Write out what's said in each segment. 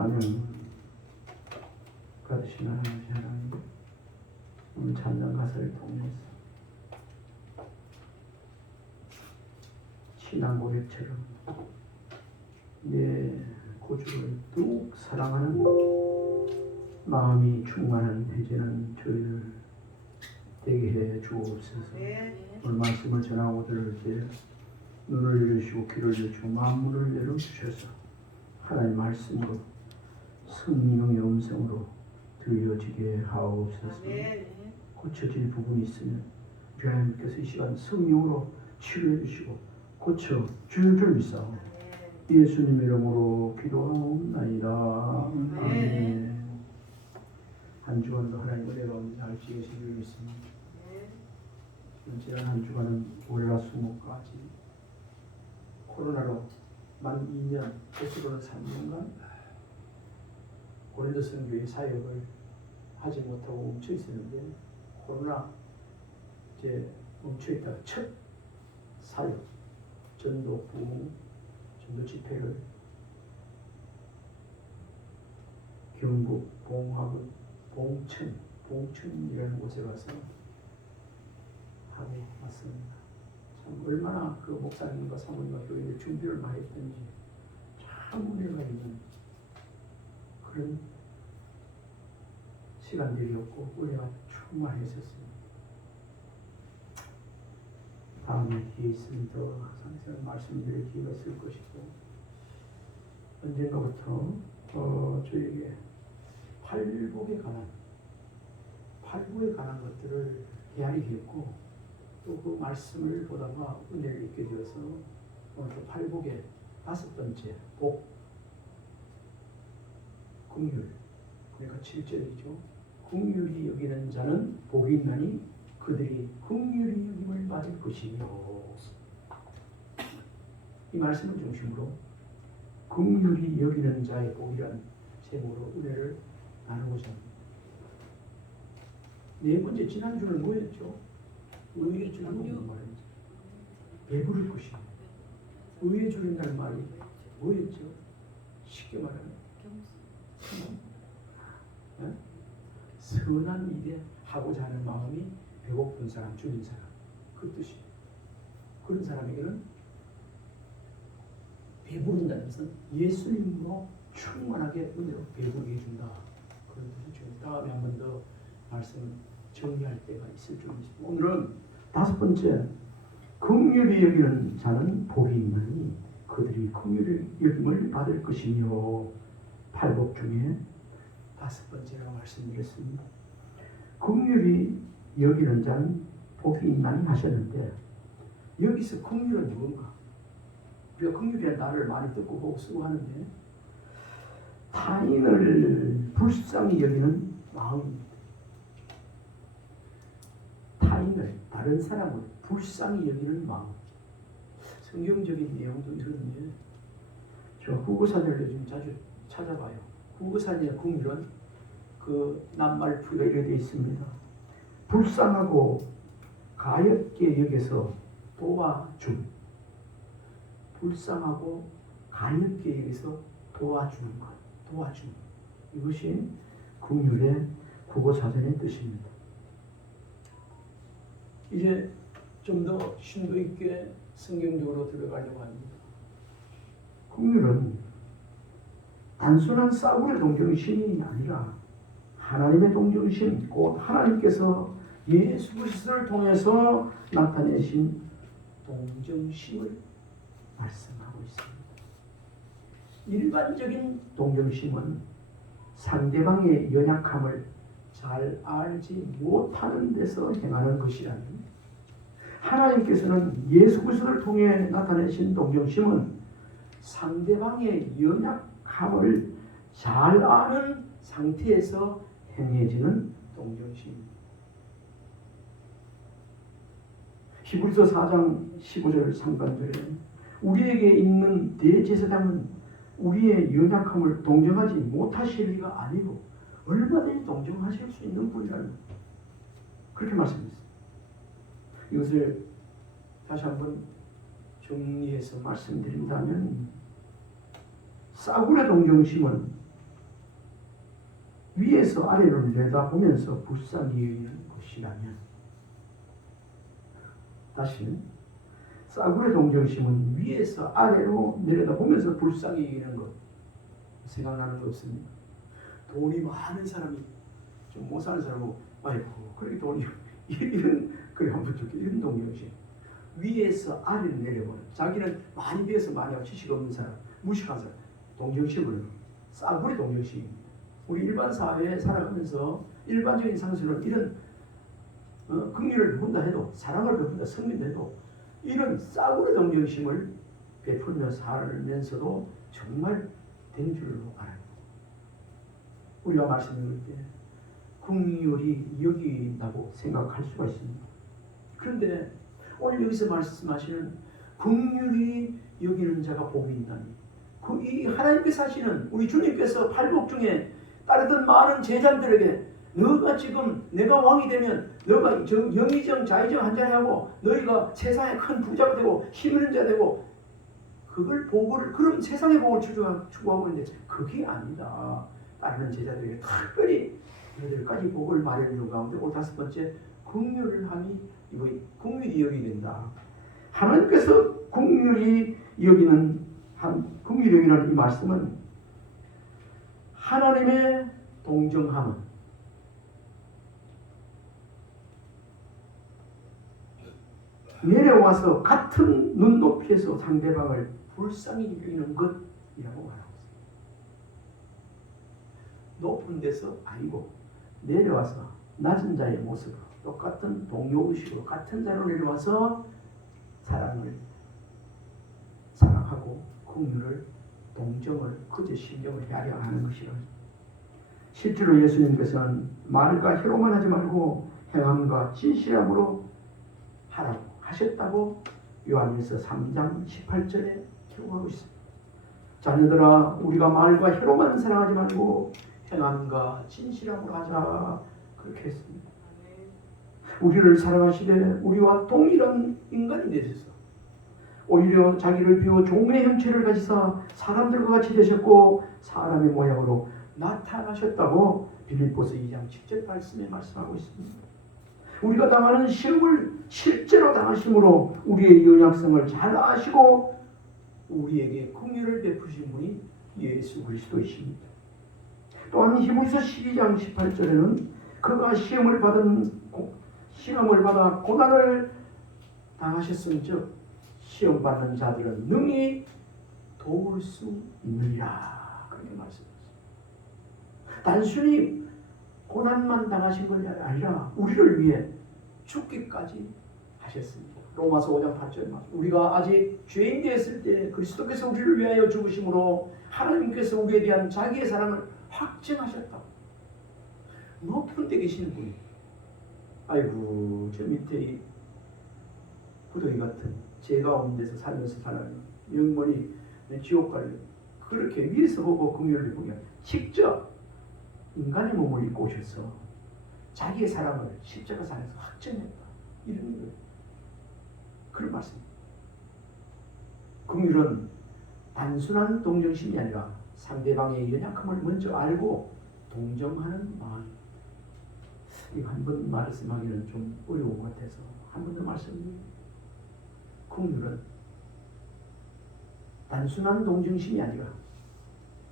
찬양 받으신 하나님, 오늘 찬양 가사를 통해서 신앙 고백처럼 내 구주를 더욱 사랑하는 마음이 충만한 이제는 저희들 되게 해 주옵소서. 오늘 말씀을 전하고 들을 때 눈을 열으시고 귀를 열으시고 만물을 열어주셔서 하나님 말씀으로 성령의 음성으로 들려지게 하옵소서. 고쳐질 부분이 있으면 하나님께서 이 시간 성령으로 치료해 주시고 고쳐 주실 줄 믿사오니 예수님 이름으로 기도하옵나이다. 아멘. 한 주간도 하나님의 은혜가 잘 지으시길 믿습니다. 지난 한 주간은 월화수목까지 코로나로 만 2년, 거꾸로는 3년간 고린도 선교회 사역을 하지 못하고 멈춰 있었는데 코로나 이제 멈춰 있다가 첫 사역, 전도 부흥, 전도 집회를 경북 봉화군 봉천이라는 곳에 가서 하고 왔습니다. 참 얼마나 그 목사님과 사모님과 교회에 준비를 많이 했던지 참 은혜가 있는 그런 시간들이었고 은혜가 충만했었습니다. 다음에 기회 있으면 더 상세한 말씀드릴 기회가 있을 것이고 언젠가부터 저에게 팔복에 관한 것들을 헤아리겠고 또 그 말씀을 보다가 은혜를 잊게 되어서 오늘 또 팔복의 5번째 복 긍휼, 그러니까 7절이죠. 긍휼히 여기는 자는 복이 있나니 그들이 긍휼히 여김을 받을 것이며, 이 말씀을 중심으로 긍휼히 여기는 자의 복이란 제목으로 은혜를 나누고자 합니다. 네 번째 지난주는 뭐였죠? 의에 주는 말이죠. 배부를 것이며, 의에 주는다는 말이 뭐였죠? 쉽게 말하면 선한 일에 하고자 하는 마음이 배고픈 사람, 줄인 사람, 그 뜻이에요. 그런 사람에게는 배부른다는 것은 예수님으로 충만하게 은혜로 배부르게 해준다, 그런 뜻이죠. 다음에 한 번 더 말씀을 정리할 때가 있을 줄 믿습니다. 오늘은 5번째, 긍휼히 여기는 자는 복이 있나니 그들이 긍휼히 여김을 받을 것이며, 팔복 중에 5번째라고 말씀드렸습니다. 긍휼히 여기는 자는 복이 있나니 하셨는데, 여기서 긍휼은 무엇인가? 우리가 긍휼이라는 단어를 많이 듣고 보고 쓰고 하는데 타인을 불쌍히 여기는 마음입니다. 타인을, 다른 사람을 불쌍히 여기는 마음. 성경적인 내용도 이런데 저 후고산을 요즘 자주 찾아봐요. 후고산의 긍휼은 그 낱말 풀이가 이렇게 되어 있습니다. 불쌍하고 가엾게 여겨서 도와줌. 불쌍하고 가엾게 여겨서 도와주는 것, 도와줌. 이것이 긍휼의 국어사전의 뜻입니다. 이제 좀 더 심도 있게 성경적으로 들어가려고 합니다. 긍휼은 단순한 싸구려 동정심이 아니라 하나님의 동정심, 곧 하나님께서 예수 그리스도를 통해서 나타내신 동정심을 말씀하고 있습니다. 일반적인 동정심은 상대방의 연약함을 잘 알지 못하는 데서 행하는 것이라면, 하나님께서는 예수 그리스도를 통해 나타내신 동정심은 상대방의 연약함을 잘 아는 상태에서 행해지는 동정심입니다. 히브리서 4장 15절 상반절에 우리에게 있는 대제사장은 우리의 연약함을 동정하지 못하실 리가 아니고 얼마든지 동정하실 수 있는 분이라는, 그렇게 말씀했습니다. 이것을 다시 한번 정리해서 말씀드린다면, 싸구려 동정심은 위에서 아래로 내다보면서 불쌍히 여기는 것이라면, 다시는 싸구려 동정심은 위에서 아래로 내려다보면서 불쌍히 여기는 것, 생각나는 거 없습니까? 돈이 많은 사람이 좀 못 사는 사람은 아이고 그렇게 돈이 이런, 그래 한번 좋게, 이런 동정심. 위에서 아래로 내려보는, 자기는 많이 배워서 많이 하고 지식 없는 사람, 무식한 사람, 동정심을 싸구려 동정심입니다. 우리 일반 사회에 살아가면서 일반적인 상식으로 이런 긍휼을 베푼다 해도, 사랑을 베푼다, 성민다 해도 이런 싸구려 동정심을 베풀며 살면서도 정말 된 줄로 알아요. 우리가 말씀드릴 때 긍휼이 여긴다고 생각할 수가 있습니다. 그런데 오늘 여기서 말씀하시는 긍휼이 여기는 자가 복이 있다니, 이 하나님께서 하시는, 우리 주님께서 팔복 중에 따르던 많은 제자들에게 너가 지금 내가 왕이 되면 너가 영의정 자의정 한잔하고 너희가 세상에 큰 부자가 되고 힘 있는 자 되고, 그걸 복을, 그럼 세상의 복을 추구하고 있는데 그게 아니다. 따르는 제자들에게 특별히 너희들까지 복을 마련해 가운데 오늘 다섯 번째, 긍휼을 하니 이거 긍휼이 여기게 된다. 하나님께서 긍휼이 여기는 긍휼이 여기는 이 말씀은 하나님의 동정함은 내려와서 같은 눈높이에서 상대방을 불쌍히 여기는 것이라고 말하고 있습니다. 높은 데서 아니고 내려와서 낮은 자의 모습으로, 똑같은 동료의식으로 같은 자로 내려와서 사랑을 사랑하고 긍휼을, 동정을, 그저 심정을 헤아려 하는 것이라. 실제로 예수님께서는 말과 혀로만 하지 말고 행함과 진실함으로 하라고 하셨다고 요한일서 3장 18절에 기록하고 있습니다. 자녀들아, 우리가 말과 혀로만 사랑하지 말고 행함과 진실함으로 하자, 그렇게 했습니다. 우리를 사랑하시되 우리와 동일한 인간이 되셔서 오히려 자기를 비워 종의 형체를 가지사 사람들과 같이 되셨고 사람의 모양으로 나타나셨다고 빌립보서 2장 10절 말씀에 말씀하고 있습니다. 우리가 당하는 시험을 실제로 당하심으로 우리의 연약성을 잘 아시고 우리에게 긍휼을 베푸신 분이 예수 그리스도이십니다. 또한 히브리서 12장 18절에는 그가 시험을 받아 고난을 당하셨은즉 시험 받는 자들은 능히 도울 수 있느니라, 그렇게 말씀하셨습니다. 단순히 고난만 당하신 것이 아니라 우리를 위해 죽기까지 하셨습니다. 로마서 5장 8절 말씀. 우리가 아직 죄인 되었을 때 그리스도께서 우리를 위하여 죽으심으로 하나님께서 우리에 대한 자기의 사랑을 확증하셨다. 높은 데 계시는 분이, 아이고 저 밑에 이 구덩이 같은 죄 가운데서 살면서 살아가는 영원히 지옥 갈, 그렇게 위에서 보고 긍휼을 보게 직접 인간의 몸을 입고 오셔서 자기의 사랑을 십자가상에서 확증했다, 이런 거예요. 그런 말씀입니다. 긍휼은 단순한 동정심이 아니라 상대방의 연약함을 먼저 알고 동정하는 마음입니다. 이거 한 번 말씀하기는 좀 어려운 것 같아서 한 번 더 말씀드립니다. 긍휼은 단순한 동정심이 아니라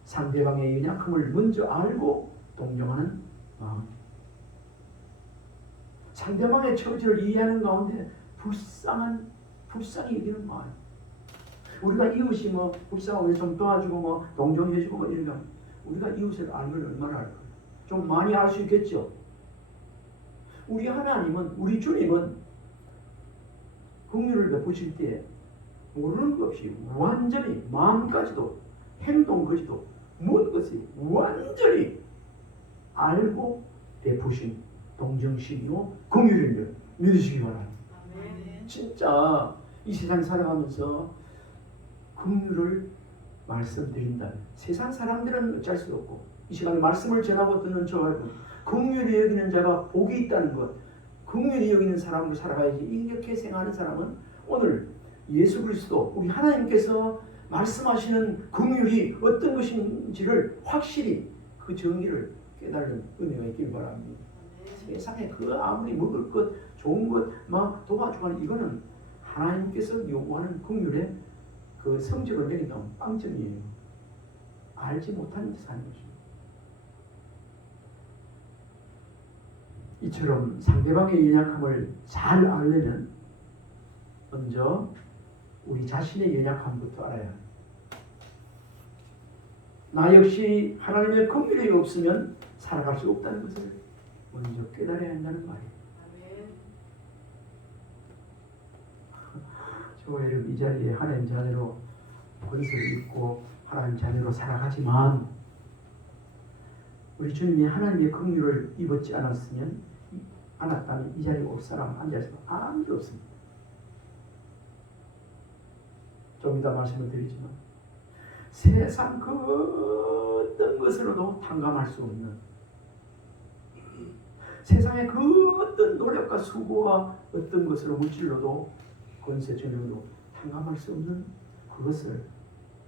상대방의 연약함을 먼저 알고 동정하는 마음. 상대방의 처지를 이해하는 가운데 불쌍히 여기는 마음. 우리가 이웃이 뭐 불쌍하고 좀 도와주고 뭐 동정해주고 뭐 이러면 우리가 이웃을 알면 얼마나 알까요? 좀 많이 알 수 있겠죠. 우리 하나님은, 우리 주님은 긍휼을 베푸실 때 모르는 것 없이 완전히 마음까지도 행동까지도 모든 것이 완전히 알고 베푸신 동정심이요 긍휼인 줄 믿으시기 바랍니다. 진짜 이 세상 살아가면서 긍휼을 말씀드린다면 세상 사람들은 어쩔 수 없고 이 시간에 말씀을 전하고 듣는 저와 긍휼히 여기는 자가 복이 있다는 것, 긍휼히 여기는 사람으로 살아가야지. 이렇게 생각하는 사람은 오늘 예수 그리스도 우리 하나님께서 말씀하시는 긍휼이 어떤 것인지를 확실히 그 정의를 깨달는 은혜가 있길 바랍니다. 세상에 그 아무리 먹을 것, 좋은 것 막 도와주고 이거는 하나님께서 요구하는 긍휼의 그 성적을 내린다 빵점이에요. 알지 못하는 데 사는 것입니다. 이처럼 상대방의 연약함을 잘 알려면 먼저 우리 자신의 연약함부터 알아야 합니다. 나 역시 하나님의 긍휼이 없으면 살아갈 수 없다는 것을 먼저 깨달아야 한다는 말이에요. 저와 여러분 이 자리에 하나님 자녀로 권세를 입고 하나님 자녀로 살아가지만 우리 주님이 하나님의 긍휼을 입었지 않았다면 이 자리에 올 사람 앉아있으면 아무도 없습니다. 좀 이따 말씀을 드리지만 세상 그 어떤 것으로도 탕감할 수 없는 세상의 그 어떤 노력과 수고와 어떤 것으로 물질로도 권세 전용으로 탕감할 수 없는 그것을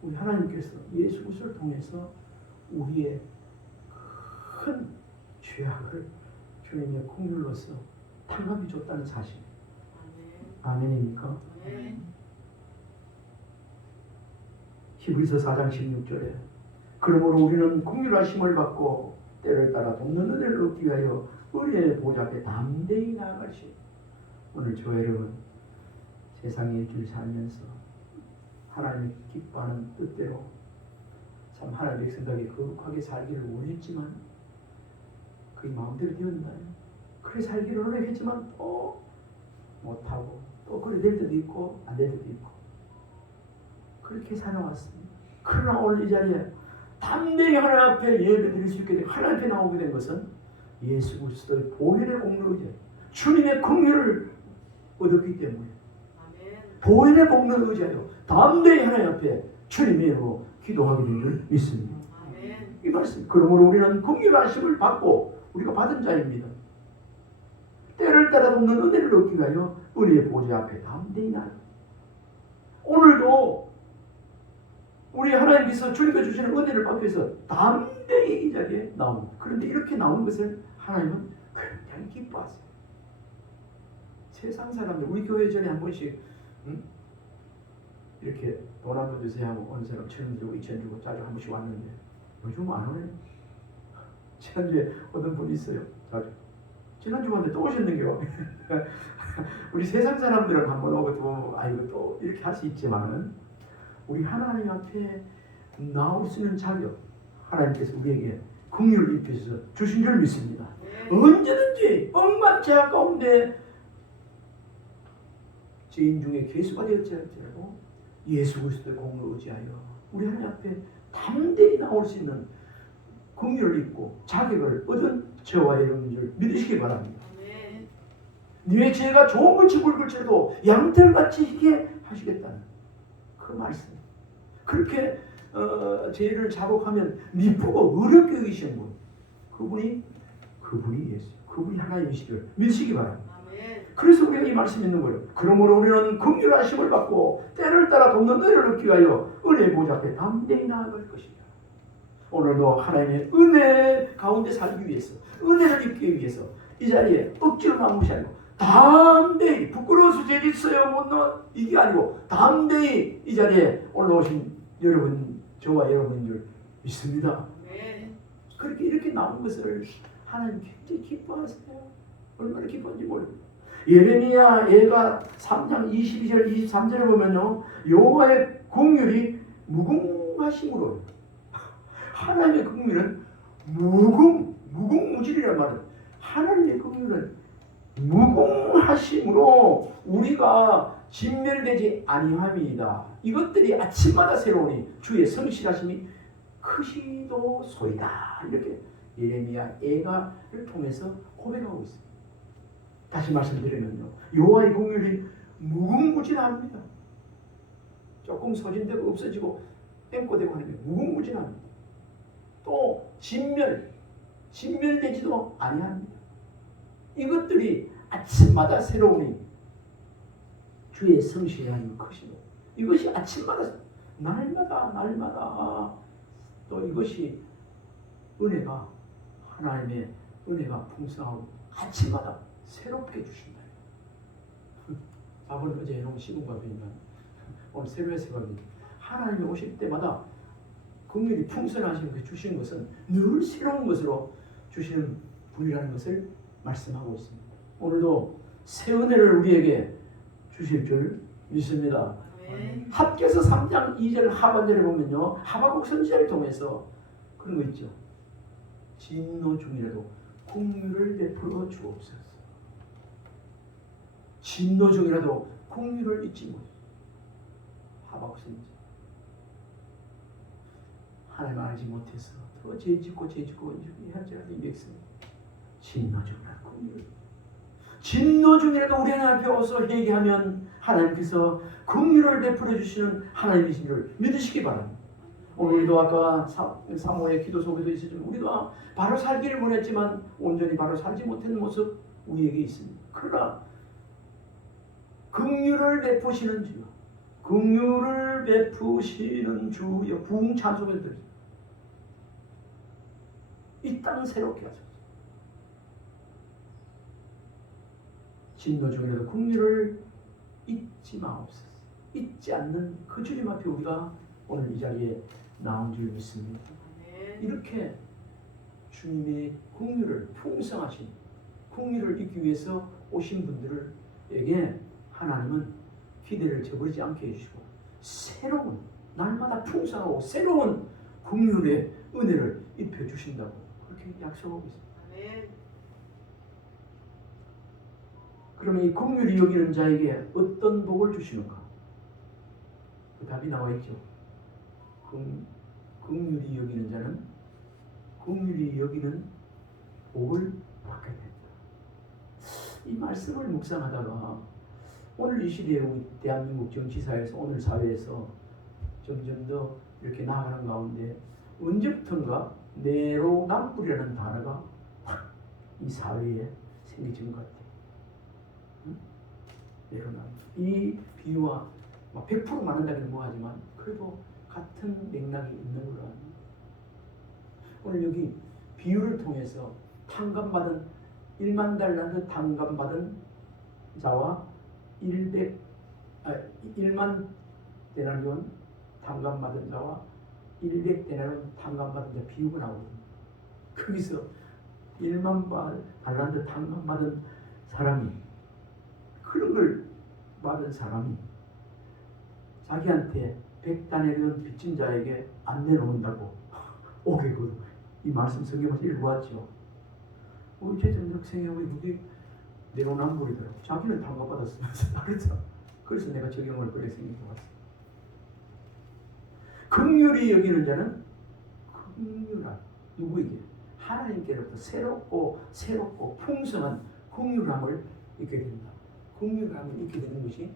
우리 하나님께서 예수 그리스도를 통해서 우리의 큰 죄악을 주님의 긍휼로서 탕감해 줬다는 사실. 아멘입니까? 히브리서 4장 16절에 그러므로 우리는 긍휼하심을 받고 때를 따라 돕는 은혜를 얻기 위하여 의의 보좌 앞에 담대히 나아가시오. 오늘 저 여러분 세상의 일주일 살면서 하나님이 기뻐하는 뜻대로 참 하나님의 백성들에게 거룩하게 살기를 원했지만 그게 마음대로 되었나요? 그래 살기를 원했지만 또 못하고 또 그래 될 때도 있고 안 될 때도 있고 그렇게 살아왔습니다. 그러나 오늘 이 자리에 담대히 하나님 앞에 예배 드릴 수 있게 되고 하나님 앞에 나오게 된 것은 예수 그리스도의 보혈의 공로이자 주님의 긍휼을 얻었기 때문에 보혈의 공로를 의지하여 담대히 하나님 앞에 주님의 이름으로 기도하게 된 줄 믿습니다. 이 말씀. 그러므로 우리는 긍휼하심을 받고 우리가 받은 자입니다. 때를 따라 돕는 은혜를 얻기 위하여 은혜의 보좌 앞에 담대히 나아가. 오늘도 우리 하나님께서 주님께 주시는 은혜를 받기 위해서 담대히 이 자리에 나옵니다. 그런데 이렇게 나온 것을 하나님은 굉장히 기뻐하세요. 세상 사람들 우리 교회 전에 한 번씩 이렇게 돈 한 번 주세요 하고 어느 사람 1,000원 주고 2,000원 주고 자주 한 번씩 왔는데 요즘 안 오네. 지난주에 어떤 분이 있어요. 자주 지난주 왔는데 또 오셨는겨. 우리 세상 사람들은 한 번 오고 또 아이고 또 이렇게 할 수 있지만은 우리 하나님 앞에 나올 수 있는 자격 하나님께서 우리에게 긍휼을 입혀서 주신 줄 믿습니다. 언제든지 억만 죄악 가운데 죄인 중에 괴수가 되었지라도 예수 그리스도의 공로를 의지하여 우리 하나님 앞에 담대히 나올 수 있는 긍휼을 입고 자격을 얻은 저와 여러분인 줄 믿으시기 바랍니다. 네 죄가 좋은 것이 굵을지라도 양털같이 희게 하시겠다는 그 말씀. 그렇게 죄를 자복하면 미쁘고 어렵게 여기시는 분, 그분이 예수, 그분이 하나님이시길 믿으시기 바랍니다. 그래서 우리가 이 말씀이 있는 거예요. 그러므로 우리는 긍휼하심을 받고 때를 따라 돕는 은혜를 얻기 위하여 은혜의 보좌 앞에 담대히 나아갈 것이다. 오늘도 하나님의 은혜 가운데 살기 위해서, 은혜를 입기 위해서 이 자리에 억지로만 무시하고 담대히, 부끄러워서 죄 있어요 못 넣어 이게 아니고 담대히 이 자리에 올라오신 여러분, 저와 여러분인 줄 믿습니다. 네. 그렇게 이렇게 나온 것을 하나님 굉장히 기뻐하세요. 얼마나 기뻐한지 모릅니다. 예레미야 예가 3장 22절 23절에 보면요, 여호와의 긍휼이 무궁하심으로, 하나님의 긍휼은 무궁무진이란 말은, 하나님의 긍휼은 무궁하심으로 우리가 진멸되지 아니함이다. 이것들이 아침마다 새로우니 주의 성실하심이 크시도소이다. 이렇게 예레미야 예가를 통해서 고백하고 있습니다. 다시 말씀드리면요, 여호와의 긍휼이 무궁무진합니다. 조금 소진되고 없어지고 땡꼬되고 하는 게 무궁무진합니다. 또 진멸되지도 아니합니다. 이것들이 아침마다 새로우니 주의 성실함이 크시고, 이것이 아침마다 날마다 또 이것이 은혜가, 하나님의 은혜가 풍성하고 아침마다 새롭게 주신다. 밥은 어제 해놓은 식은 밥이지만 오늘 새로 해서 밥입니다. 하나님이 오실 때마다 긍휼이 풍성하신 그 주시는 것은 늘 새로운 것으로 주시는 분이라는 것을 말씀하고 있습니다. 오늘도 새 은혜를 우리에게 주실 줄 믿습니다. 네. 합계서 3장 2절 하반절에 보면요, 하박국 선지자를 통해서 그런 거 있죠. 진노 중이라도 긍휼을 베풀어 주옵소서. 진노 중이라도 긍휼을 잊지 못해. 하박국 선지자. 하나님 알지 못해서 더 죄짓고 할지라도 이 백성 진노 중이라도 긍휼을, 진노 중이라도 우리 하나님 배워서 회개하면 하나님께서 긍휼을 베풀어 주시는 하나님이신 줄 믿으시기 바랍니다. 오늘 우리도 아까 사모의 기도 속에도 있었지만, 우리가 바로 살기를 원했지만 온전히 바로 살지 못한 모습 우리에게 있습니다. 그러나 긍휼을 베푸시는 주여, 긍휼을 베푸시는 주여, 부흥 찬송을 드립니다. 이 땅 새롭게 하소서. 진노 중에도 긍휼을 잊지 마옵소서. 잊지 않는 그 주님 앞에 우리가 오늘 이 자리에 나온 줄 믿습니다. 이렇게 주님의 긍휼을, 풍성하신 긍휼을 잊기 위해서 오신 분들에게 하나님은 기대를 저버리지 않게 해주시고, 새로운, 날마다 풍성하고 새로운 긍휼의 은혜를 입혀주신다고 그렇게 약속하고 있습니다. 그러면 이 긍휼히 여기는 자에게 어떤 복을 주시는가? 그 답이 나와 있죠. 긍휼히 여기는 자는 긍휼히 여기는 복을 받게 된다. 이 말씀을 묵상하다가 오늘 이 시대에 우리 대한민국 정치사회에서, 오늘 사회에서 점점 더 이렇게 나아가는 가운데 언제부턴가 내로남불이라는 단어가 이 사회에 생기진 것 같아요. 내로남불. 이 비유와 100% 맞는다기는 뭐하지만 그래도 같은 맥락이 있는 걸로 압니다. 오늘 여기 비유를 통해서 탕감받은 1만 달란트 탕감받은 자와 1만 데나리온 탕감받은 자와 100데나리온 탕감받은 자 비유가 나오거든요. 거기서 1만 달란트 탕감받은 사람이, 그런 걸 받은 사람이 자기한테 100데나리온 빚진 자에게 안 내놓는다고 오게, 이 말씀 성경에서 읽어왔죠. 제 전적생에 우리 누구 내로남불이더라고. 자기는 탕감받았으면서 그래서 내가 적용을 그렇게 생각해봤어. 긍휼히 여기는 자는 긍휼한, 누구에게? 하나님께로부터 새롭고 풍성한 긍휼함을 잊게 된다. 긍휼함을 잊게 되는 것이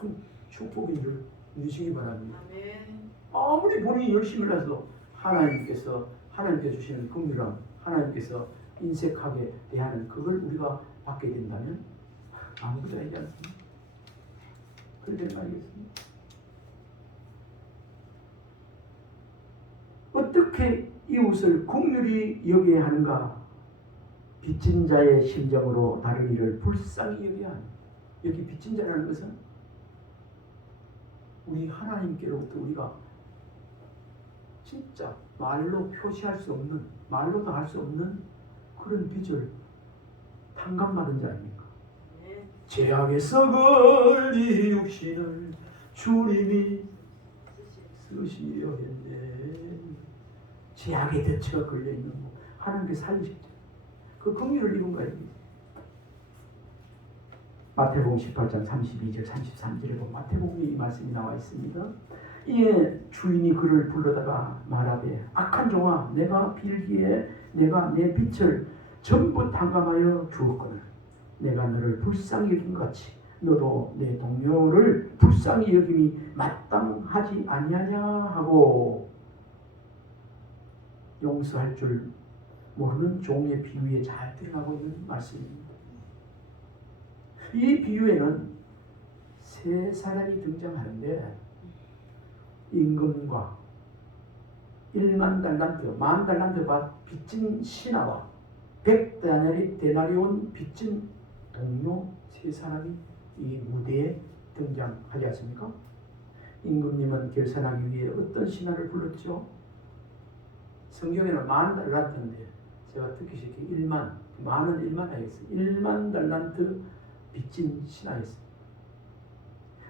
큰 축복인 줄 믿으시기 바랍니다. 아무리 본인이 열심히 해서 하나님께서 주시는 긍휼함, 하나님께서 인색하게 대하는 그걸 우리가 받게 된다면 아무것도 아니지 않습니까? 그렇게 되는 거 아니겠습니까? 어떻게 이웃을 긍휼히 여겨야 하는가? 빚진 자의 심정으로 다른 이를 불쌍히 여겨야 합니다. 여기 빚진 자라는 것은 우리 하나님께로부터 우리가 진짜 말로 표시할 수 없는, 말로도 할 수 없는 그런 빚을 탕감받은 자입니까? 죄악에 썩을 이 육신을 주님이 쓰시려 했네. 죄악의 대처가 걸려있는 거 하나님께 살리십니다. 그 긍휼을 입은 거예요. 마태복음 18장 32절 33절에 보면 마태복음 이 말씀이 나와 있습니다. 이에 주인이 그를 불러다가 말하되 악한 종아, 내가 빌기에 내가 내 빚을 전부 탕감하여 주었거늘 내가 너를 불쌍히 여긴 것 같이 너도 내 동료를 불쌍히 여김이 마땅하지 아니하냐 하고 용서할 줄 모르는 종의 비유에 잘 드러나고 있는 말씀입니다. 이 비유에는 세 사람이 등장하는데 임금과 1만 달란트, 10,000달란트 빚진 신하와 100데나리온 빚진 동료 세 사람이 이 무대에 등장하지 않습니까? 임금님은 결산하기 위해 어떤 신하를 불렀죠? 성경에는 10,000달란트인데 제가 듣기 쉽게 1만, 만은 1만 하겠어요. 1만 달란트 빚진 신하였습니다.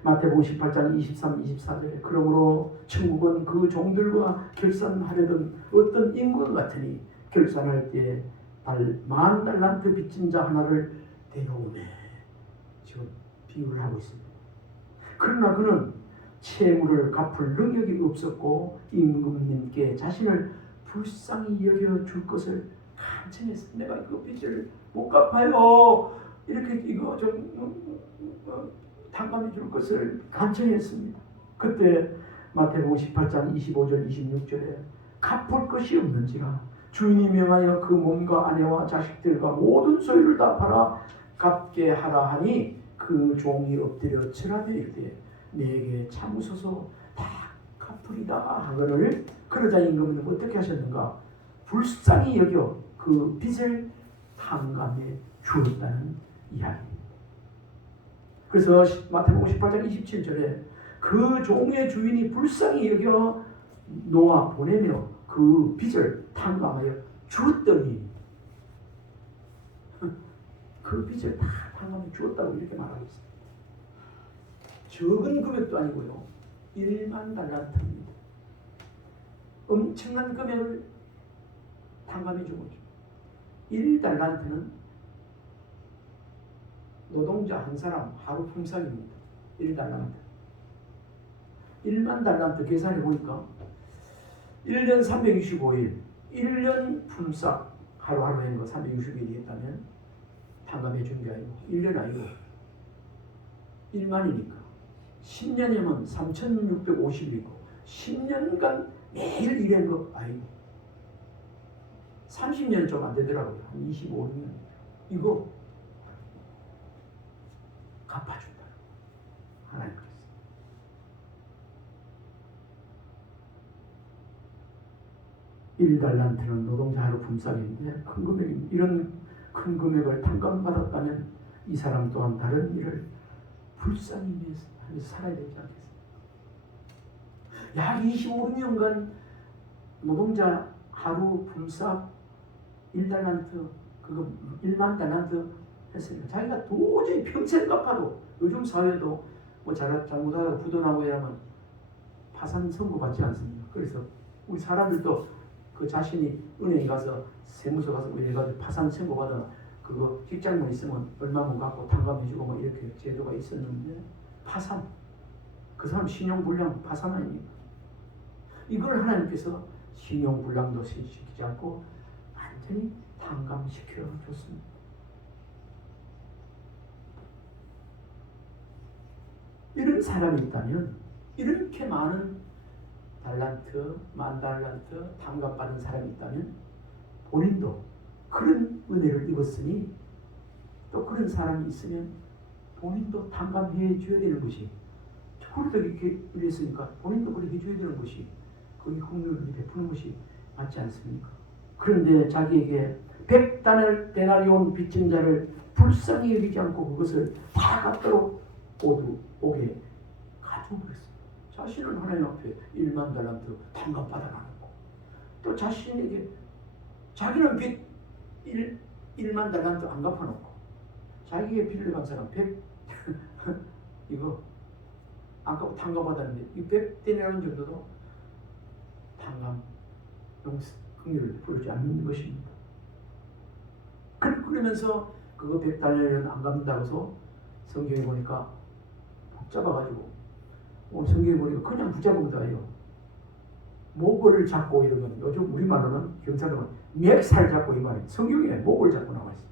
마태복음 18장 23, 24절에 그러므로 천국은 그 종들과 결산하려던 어떤 임금 같으니 결산할 때에 10,000달란트 빚진 자 하나를 데려오네. 지금 비유를 하고 있습니다. 그러나 그는 채무를 갚을 능력이 없었고 임금님께 자신을 불쌍히 여겨줄 것을 간청했어. 내가 그 빚을 못 갚아요. 이렇게 이거 좀 탕감해 줄 것을 간청했습니다. 그때 마태복음 18장 25절 26절에 갚을 것이 없는지라 주인이 명하여 그 몸과 아내와 자식들과 모든 소유를 다 팔아 갚게 하라 하니 그 종이 엎드려 절하되 이르되 내게 참으소서 다 갚으리다 하거늘 그러자 임금은 어떻게 하셨는가? 불쌍히 여겨 그 빚을 탕감해 주었다는 이야기입니다. 그래서 마태복음 18장 27절에 그 종의 주인이 불쌍히 여겨 놓아 보내며 그 빚을 탕감하여 주었더니 그 빚을 다 탕감해 주었다고 이렇게 말하고 있습니다. 적은 금액도 아니고요. 1만 달란트입니다. 엄청난 금액을 탕감해 준 거죠. 1달란트는 노동자 한 사람 하루 품삯입니다. 1달란트. 1만 달란트 계산해 보니까 1년 365일, 1년 품삯 하루하루 하는 거 360일이 했다면 탕감해 준 게 아니고 1년 아니고 1만이니까 10년이면 3,650일이고 10년간 매일 일한 거 아니고 30년 좀 안 되더라고요. 한 25, 6년. 이거 갚아준다. 하나님 그랬어요. (1달란트는) 노동자 하루 품삯인데 큰 금액입니다. 이런 큰 금액을 탕감받았다면 이 사람 또한 다른 일을 불쌍히 위해서 살아야 되지 않겠습니까? 약 25년간 노동자 하루 품삯 1달란트, 그거 1만 달란트 했으니까 자기가 도저히 평생 갚아도 요즘 사회도 뭐 잘못하다가 부도나고 이러면 파산 선고 받지 않습니까? 그래서 우리 사람들도 그 자신이 은행에 가서 세무서 가서 이래가지고 파산 선고 받으면 그거 직장만 있으면 얼마만 갖고 탕감해주고 뭐 이렇게 제도가 있었는데 파산, 그 사람 신용불량 파산 아닙니까? 이걸 하나님께서 신용불량도 시키지 않고 완전히 탕감시켜 줬습니다. 이런 사람이 있다면, 이렇게 많은 달란트, 10,000달란트 탕감받은 사람이 있다면 본인도 그런 은혜를 입었으니 또 그런 사람이 있으면 본인도 탕감해 줘야 되는 것이, 저도 이렇게 이랬으니까 본인도 그렇게 해줘야 되는 것이 거기 긍휼을 베푸는 것이 맞지 않습니까? 그런데 자기에게 100데나리온 빚진 자를 불쌍히 여기지 않고 그것을 다 갚도록 오게 가져버렸습니다. 자신은 하나님 앞에 1만 달란트 탕감 받아가는 거. 또 자신에게 자기는 빚 1만 달란트 안 갚아놓고 자기에게 빌려간 사람 100 이거 아까 탕감받았는데 이 100데나리온 정도도 탕감 긍휼을 부르지 않는 것입니다. 그러면서 그거 100달러는 안 갚는다고 해서 성경에 보니까 붙잡아가지고 오늘 성경에 보니까 그냥 붙잡은 거예요. 목을 잡고 이러면 요즘 우리말로는 경찰로는 맥살 잡고 이 말이에요. 성경에 목을 잡고 나와 있어요.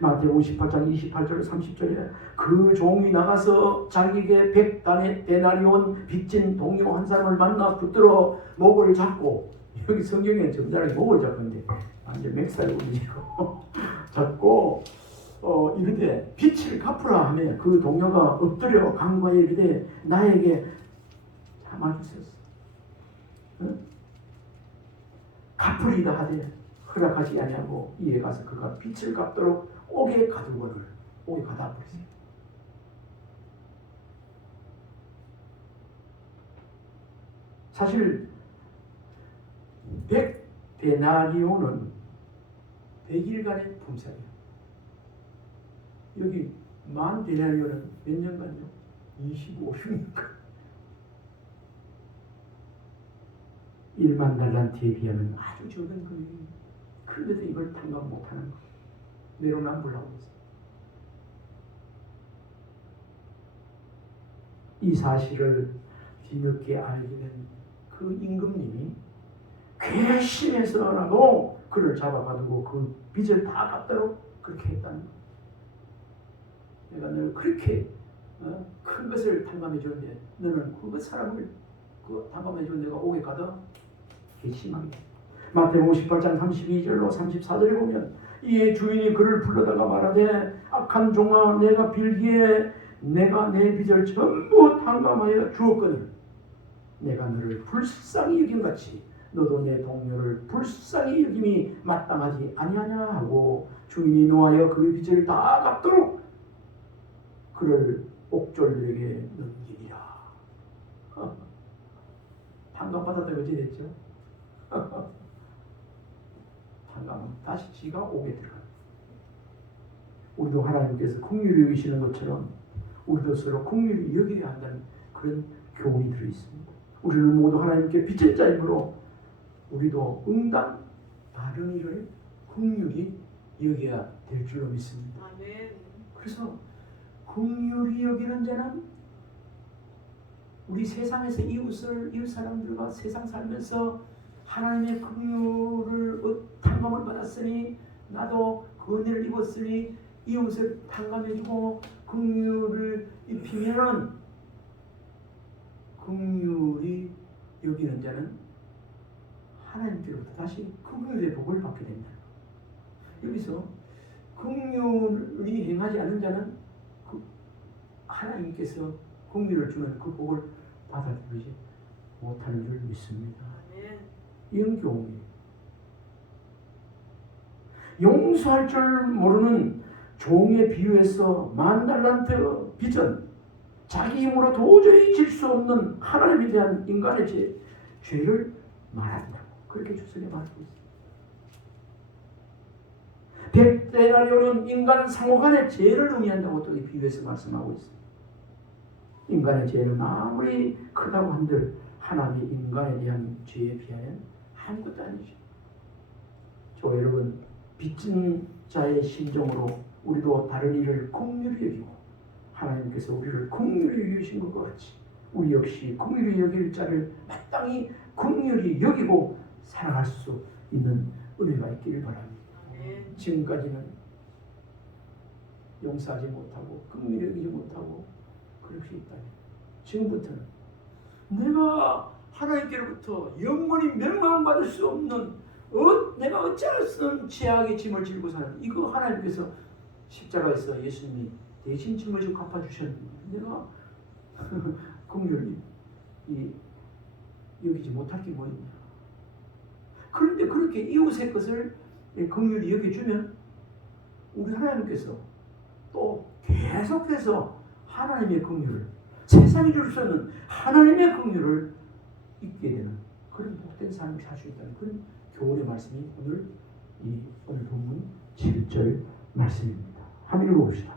마태복음 58장 28절 30절에 그 종이 나가서 자기에게 100데나리온 빚진 동료 한 사람을 만나 붙들어 목을 잡고 여기 성경에 정자를 목을 잡는데 완전 맥살 올리고 잡고 이르되 빚을 갚으라 하며 그 동료가 엎드려 강구하여 이르되 나에게 참아주소서. 갚으리다 하되 허락하지 아니하고 이에 가서 그가 빚을 갚도록 옥에 가두고를 옥에 가다 버리세요. 사실 100데나리온은 100일간의 품삯이에요. 여기 10,000데나리온은 몇 년간요? 25년간. 1만 달란트에 비하면 아주 적은 금액이에요. 그런데도 이걸 탕감 못하는 거. 내로남불하고 있어요. 이 사실을 뒤늦게 알게 된 그 임금님이 괘씸해서라도 그를 잡아가지고 그 빚을 다 갚도록 그렇게 했다는 거예요. 내가 널 그렇게 큰 것을 탕감해 주는데 너는 그 사람을 탕감해 주는 내가 옥에 가다 괘씸하게. 마태복음 58장 32절로 34절에 보면 이에 주인이 그를 불러다가 말하되 악한 종아 내가 빌기에 내가 내 빚을 전부 탕감하여 주었거늘 내가 너를 불쌍히 여김같이 너도 내 동료를 불쌍히 여김이 마땅하지 아니하냐 하고 주인이 노하여 그 빚을 다 갚도록 그를 옥졸들에게 넘기리라. 탕감받았다고 어찌 됐죠? 탕감은 다시 지가 옥에 들어갑니다. 우리도 하나님께서 긍휼히 여기시는 것처럼 우리도 서로 긍휼히 여겨야 한다는 그런 교훈이 들어있습니다. 우리는 모두 하나님께 빚진 자이므로 우리도 응당 다른 일을 긍휼히 여겨야 될 줄로 믿습니다. 아멘. 그래서 긍휼히 여기는 자는 우리 세상에서 이웃 사람들과 세상 살면서 하나님의 긍휼을 탕감을 받았으니 나도 그 은혜를 입었으니 이웃을 탕감해주고 긍휼을 입히면은 긍휼히 여기는 자는 하나님께로부터 다시 긍휼의 복을 받게 된다. 여기서 긍휼히 행하지 않는 자는 하나님께서 긍휼을 주는 그 복을 받아들이지 못하는 줄 믿습니다. 이런 교훈이에요. 용서할 줄 모르는 종에 비유해서 10,000달란트 빚은 자기 힘으로 도저히 질 수 없는 하나님에 대한 인간의 죄를 말한다고 그렇게 주석에 말하고 있습니다. 100데나리온은 인간 상호간의 죄를 의미한다고 또 이 비유해서 말씀하고 있습니다. 인간의 죄는 아무리 크다고 한들 하나님이 인간에 대한 죄에 비하여 아무것도 아니죠. 저 여러분 빚진 자의 심정으로 우리도 다른 일을 긍휼히 여기고 하나님께서 우리를 긍휼히 여기신 것과 같이 우리 역시 긍휼히 여길 자를 마땅히 긍휼히 여기고 살아갈 수 있는 은혜가 있기를 바랍니다. 지금까지는 용서하지 못하고 긍휼히 여기지 못하고 그럴 수 있다니 지금부터는 내가 하나님께로부터 영원히 멸망받을 수 없는 내가 어찌할 수 없는 죄악의 짐을 지고 사는 이거 하나님께서 십자가에서 예수님이 대신 짐을 지고 갚아주셨는데 내가 긍휼히 여기지 못할 게 뭐 있냐. 그런데 그렇게 이웃의 것을 긍휼히 여겨주면 우리 하나님께서 또 계속해서 하나님의 긍휼을 세상이 줄 수 없는 하나님의 긍휼을 잊게 되는 그런 복된 삶을 살 수 있다는 그런 교훈의 말씀이 오늘 본문 7절 말씀입니다. 한번 읽어봅시다.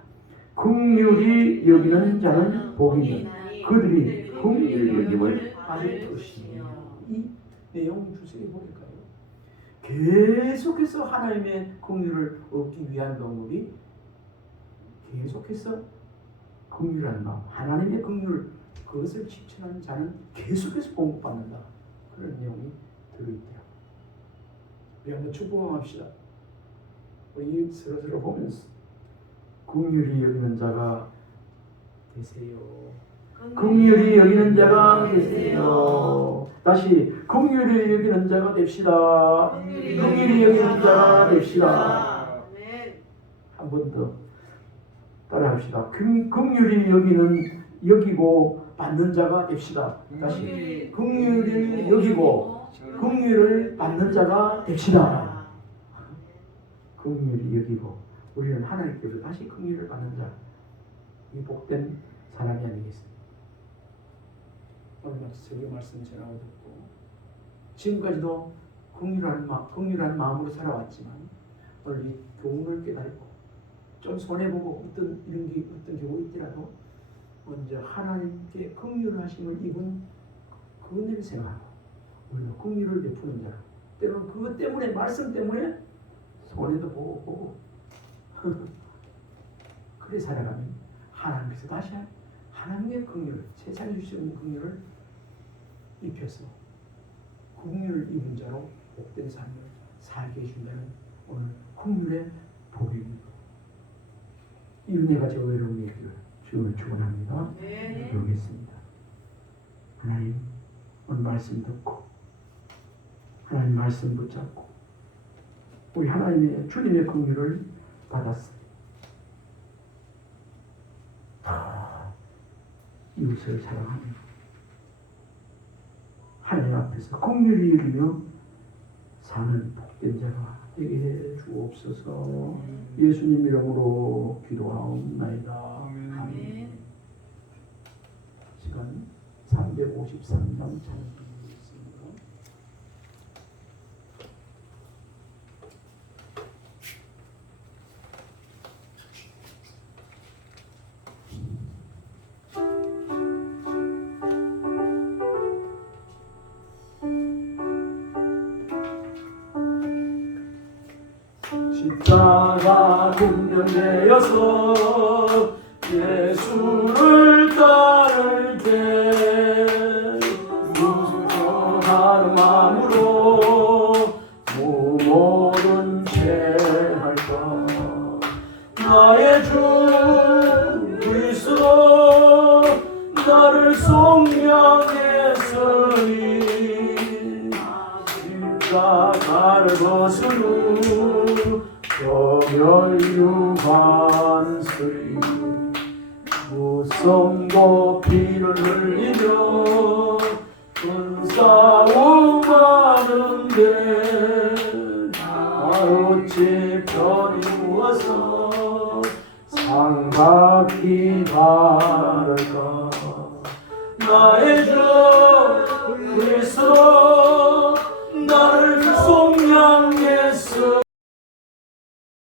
긍휼히 여기는 자는 복이며 그들이 긍휼히 여김을 받을 것이며. 이 내용 주석에 보니까요, 계속해서 하나님의 긍휼을 얻기 위한 방법이 계속해서 긍휼한 마음, 하나님의 긍휼, 그것을 실천하는 자는 계속해서 복받는다, 그런 내용이 들어있더라고요. 우리 한번 축복합시다. 우리 서로 보면서 긍휼히 여기는 자가 되세요. 긍휼히 여기는 자가 되세요. 다시 긍휼히 여기는 자가 됩시다. 긍휼히 여기는 자가 됩시다. 한 번 더 따라합시다. 긍휼히 여기고 받는 자가 됩시다. 다시 긍휼히 여기고 긍휼을 받는 자가 됩시다. 긍휼히 여기고 우리는 하나님께서 다시 긍휼을 받는 자, 이 복된 사람이 아니겠습니까? 오늘 설교 말씀 전하고 듣고 지금까지도 긍휼한 마음으로 살아왔지만 오늘 이 교훈을 깨달고 좀 손해보고 어떤 경우 있더라도 먼저 하나님께 긍휼하심을 입은 그 은혜를 생각하고 우리도 긍휼을 베푸는 자라. 때로는 그것 때문에, 말씀 때문에 손해도 보고 그래 살아가면 하나님께서 다시 하나님의 긍휼을, 세상에 주시는 긍휼을 입혀서 긍휼을 입은 자로 복된 삶을 살게 해준다는 오늘 긍휼의 복입니다. 이 은혜가 저 외로움에 있기를 주님을 축원합니다. 기도하겠습니다. 하나님, 오늘 말씀 듣고 하나님 말씀 붙잡고 우리 하나님의 주님의 긍휼을 받았습니다. 이웃을 사랑하며 하나님 앞에서 긍휼히 여기며 사는 복된 자가 되게 해 주옵소서. 예수님 이름으로 기도하옵나이다. 아멘. 시간 353장 찬송드리겠습니다. 십자가 군병되어서 예수를 따를 때 무수하는 마음으로 모든 죄 할까. 나의 주 그리스도 나를 속량했으니 십자가를 벗으니 정열유반스리 무성도 피를 흘리며 싸움하는데 어찌 편히 누워서 상갑히 바랄까. 나의 주 그리스도 나를 속량